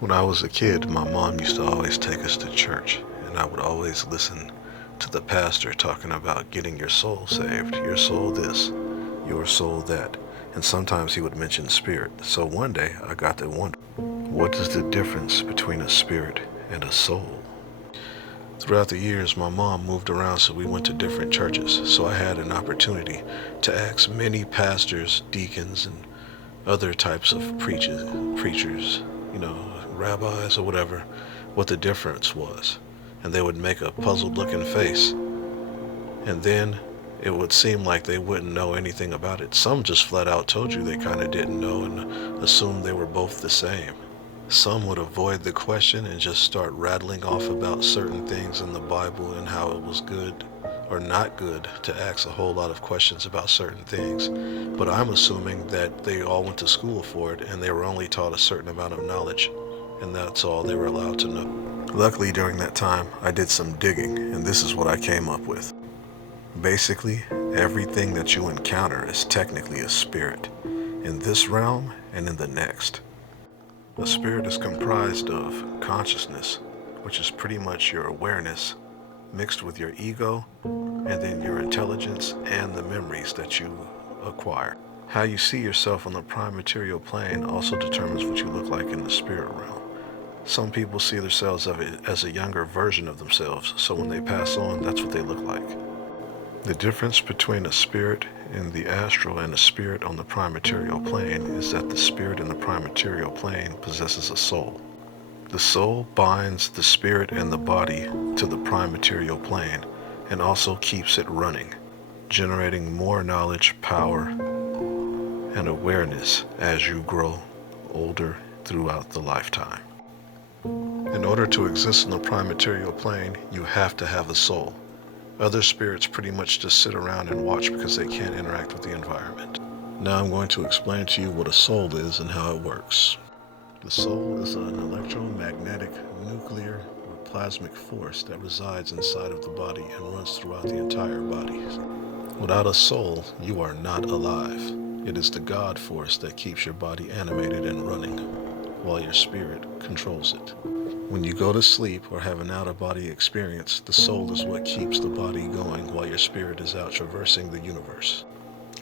When I was a kid, my mom used to always take us to church, and I would always listen to the pastor talking about getting your soul saved, your soul this, your soul that, and sometimes he would mention spirit. So one day I got to wonder, what is the difference between a spirit and a soul? Throughout the years, my mom moved around, so we went to different churches. So I had an opportunity to ask many pastors, deacons, and other types of preachers, rabbis or whatever, what the difference was. And they would make a puzzled looking face. And then it would seem like they wouldn't know anything about it. Some just flat out told you they kind of didn't know and assumed they were both the same. Some would avoid the question and just start rattling off about certain things in the Bible and how it was good or not good to ask a whole lot of questions about certain things. But I'm assuming that they all went to school for it and they were only taught a certain amount of knowledge, and that's all they were allowed to know. Luckily, during that time, I did some digging, and this is what I came up with. Basically, everything that you encounter is technically a spirit, in this realm and in the next. A spirit is comprised of consciousness, which is pretty much your awareness, mixed with your ego, and then your intelligence and the memories that you acquire. How you see yourself on the prime material plane also determines what you look like in the spirit realm. Some people see themselves as a younger version of themselves, so when they pass on, that's what they look like. The difference between a spirit in the astral and a spirit on the prime material plane is that the spirit in the prime material plane possesses a soul. The soul binds the spirit and the body to the prime material plane and also keeps it running, generating more knowledge, power, and awareness as you grow older throughout the lifetime. In order to exist in the prime material plane, you have to have a soul. Other spirits pretty much just sit around and watch because they can't interact with the environment. Now I'm going to explain to you what a soul is and how it works. The soul is an electromagnetic, nuclear, or plasmic force that resides inside of the body and runs throughout the entire body. Without a soul, you are not alive. It is the God force that keeps your body animated and running, while your spirit controls it. When you go to sleep or have an out-of-body experience, the soul is what keeps the body going while your spirit is out traversing the universe.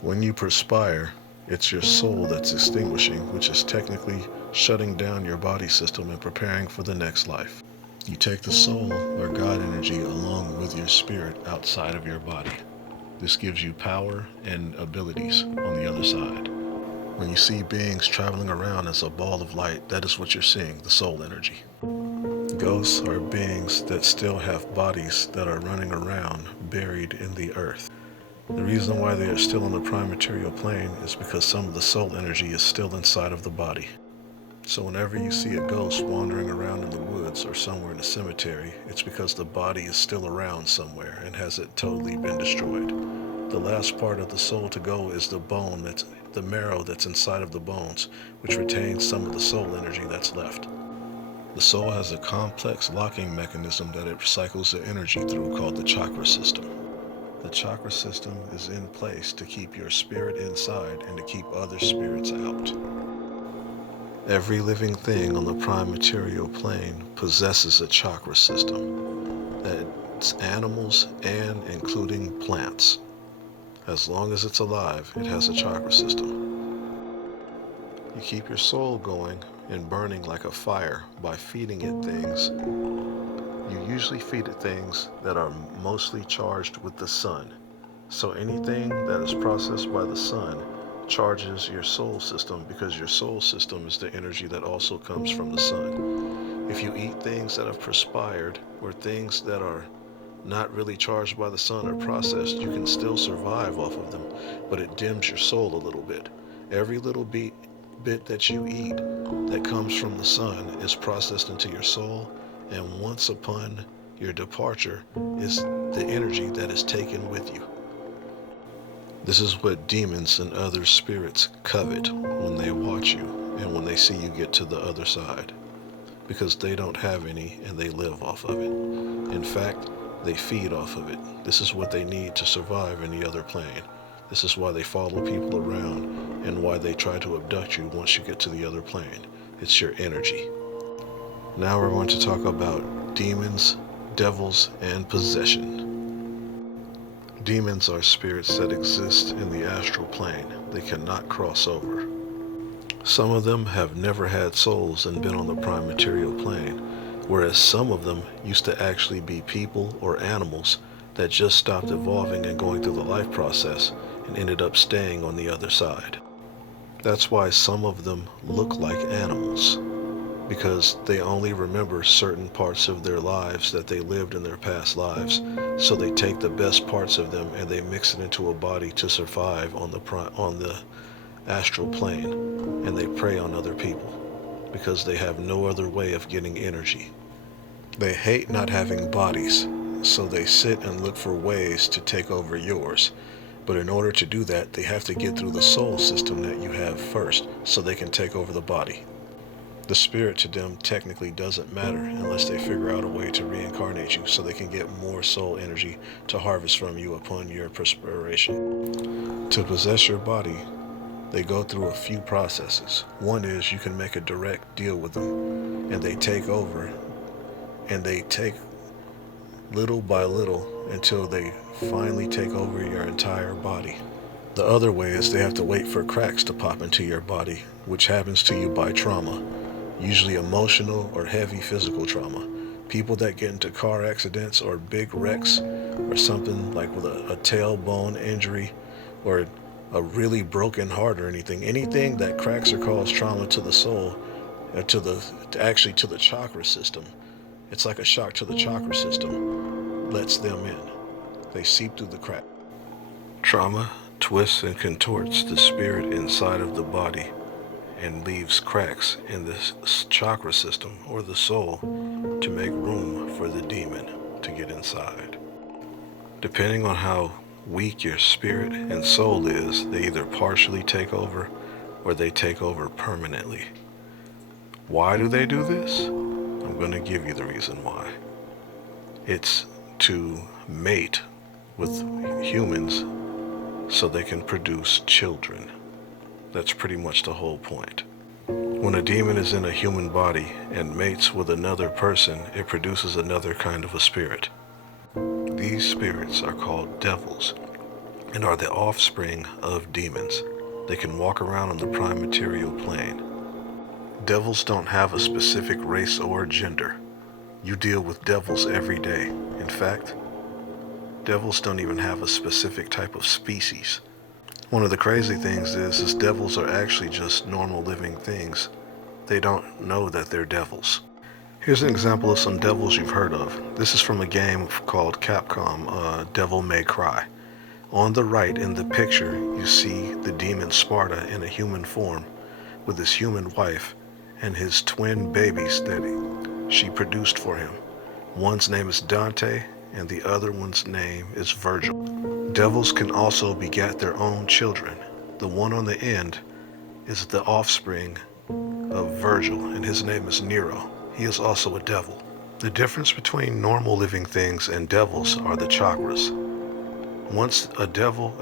When you perspire, it's your soul that's extinguishing, which is technically shutting down your body system and preparing for the next life. You take the soul or God energy along with your spirit outside of your body. This gives you power and abilities on the other side. When you see beings traveling around as a ball of light, that is what you're seeing, the soul energy. Ghosts are beings that still have bodies that are running around buried in the earth. The reason why they are still on the prime material plane is because some of the soul energy is still inside of the body. So whenever you see a ghost wandering around in the woods or somewhere in a cemetery, it's because the body is still around somewhere and hasn't totally been destroyed. The last part of the soul to go is the bone, that's the marrow that's inside of the bones, which retains some of the soul energy that's left. The soul has a complex locking mechanism that it cycles the energy through called the chakra system. The chakra system is in place to keep your spirit inside and to keep other spirits out. Every living thing on the prime material plane possesses a chakra system. That's animals and including plants. As long as it's alive, it has a chakra system. You keep your soul going and burning like a fire by feeding it things. You usually feed it things that are mostly charged with the sun. So anything that is processed by the sun charges your soul system because your soul system is the energy that also comes from the sun. If you eat things that have perspired or things that are not really charged by the sun or processed, you can still survive off of them, but it dims your soul a little bit. Every little bit that you eat that comes from the sun is processed into your soul, and once upon your departure is the energy that is taken with you. This is what demons and other spirits covet when they watch you and when they see you get to the other side, because they don't have any and they live off of it. In fact, they feed off of it. This is what they need to survive in the other plane. This is why they follow people around and why they try to abduct you once you get to the other plane. It's your energy. Now we're going to talk about demons, devils, and possession. Demons are spirits that exist in the astral plane. They cannot cross over. Some of them have never had souls and been on the prime material plane, whereas some of them used to actually be people or animals that just stopped evolving and going through the life process and ended up staying on the other side. That's why some of them look like animals, because they only remember certain parts of their lives that they lived in their past lives. So they take the best parts of them and they mix it into a body to survive on the astral plane, and they prey on other people because they have no other way of getting energy. They hate not having bodies, so they sit and look for ways to take over yours. But in order to do that, they have to get through the soul system that you have first so they can take over the body. The spirit to them technically doesn't matter unless they figure out a way to reincarnate you so they can get more soul energy to harvest from you upon your perspiration. To possess your body, they go through a few processes. One is you can make a direct deal with them, and they take over, and they take little by little until they finally take over your entire body. The other way is they have to wait for cracks to pop into your body, which happens to you by trauma. Usually emotional or heavy physical trauma. People that get into car accidents or big wrecks or something like with a tailbone injury or a really broken heart or anything that cracks or causes trauma to the soul or to the chakra system. It's like a shock to the chakra system, lets them in. They seep through the crack. Trauma twists and contorts the spirit inside of the body and leaves cracks in the chakra system or the soul to make room for the demon to get inside. Depending on how weak your spirit and soul is, they either partially take over or they take over permanently. Why do they do this? I'm going to give you the reason why. It's to mate with humans so they can produce children. That's pretty much the whole point. When a demon is in a human body and mates with another person, it produces another kind of a spirit. These spirits are called devils and are the offspring of demons. They can walk around on the prime material plane. Devils don't have a specific race or gender. You deal with devils every day. In fact, devils don't even have a specific type of species. One of the crazy things is devils are actually just normal living things. They don't know that they're devils. Here's an example of some devils you've heard of. This is from a game called Capcom, Devil May Cry. On the right in the picture, you see the demon Sparta in a human form with his human wife and his twin babies that she produced for him. One's name is Dante and the other one's name is Virgil. Devils can also begat their own children. The one on the end is the offspring of Virgil, and his name is Nero. He is also a devil. The difference between normal living things and devils are the chakras. Once a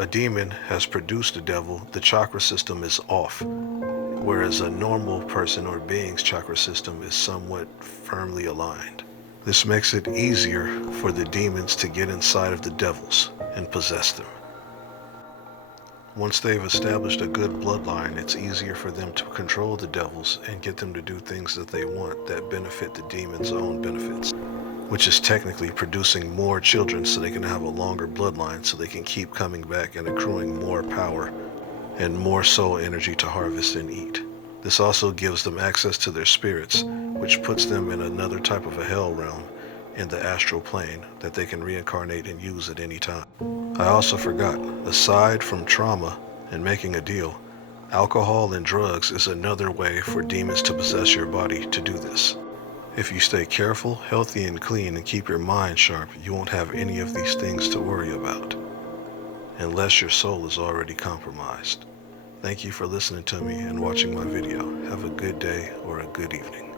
demon has produced a devil, the chakra system is off, whereas a normal person or being's chakra system is somewhat firmly aligned. This makes it easier for the demons to get inside of the devils and possess them. Once they've established a good bloodline, it's easier for them to control the devils and get them to do things that they want that benefit the demon's own benefits, which is technically producing more children so they can have a longer bloodline so they can keep coming back and accruing more power and more soul energy to harvest and eat. This also gives them access to their spirits, which puts them in another type of a hell realm in the astral plane that they can reincarnate and use at any time. I also forgot, aside from trauma and making a deal, alcohol and drugs is another way for demons to possess your body to do this. If you stay careful, healthy, and clean and keep your mind sharp, you won't have any of these things to worry about, unless your soul is already compromised. Thank you for listening to me and watching my video. Have a good day or a good evening.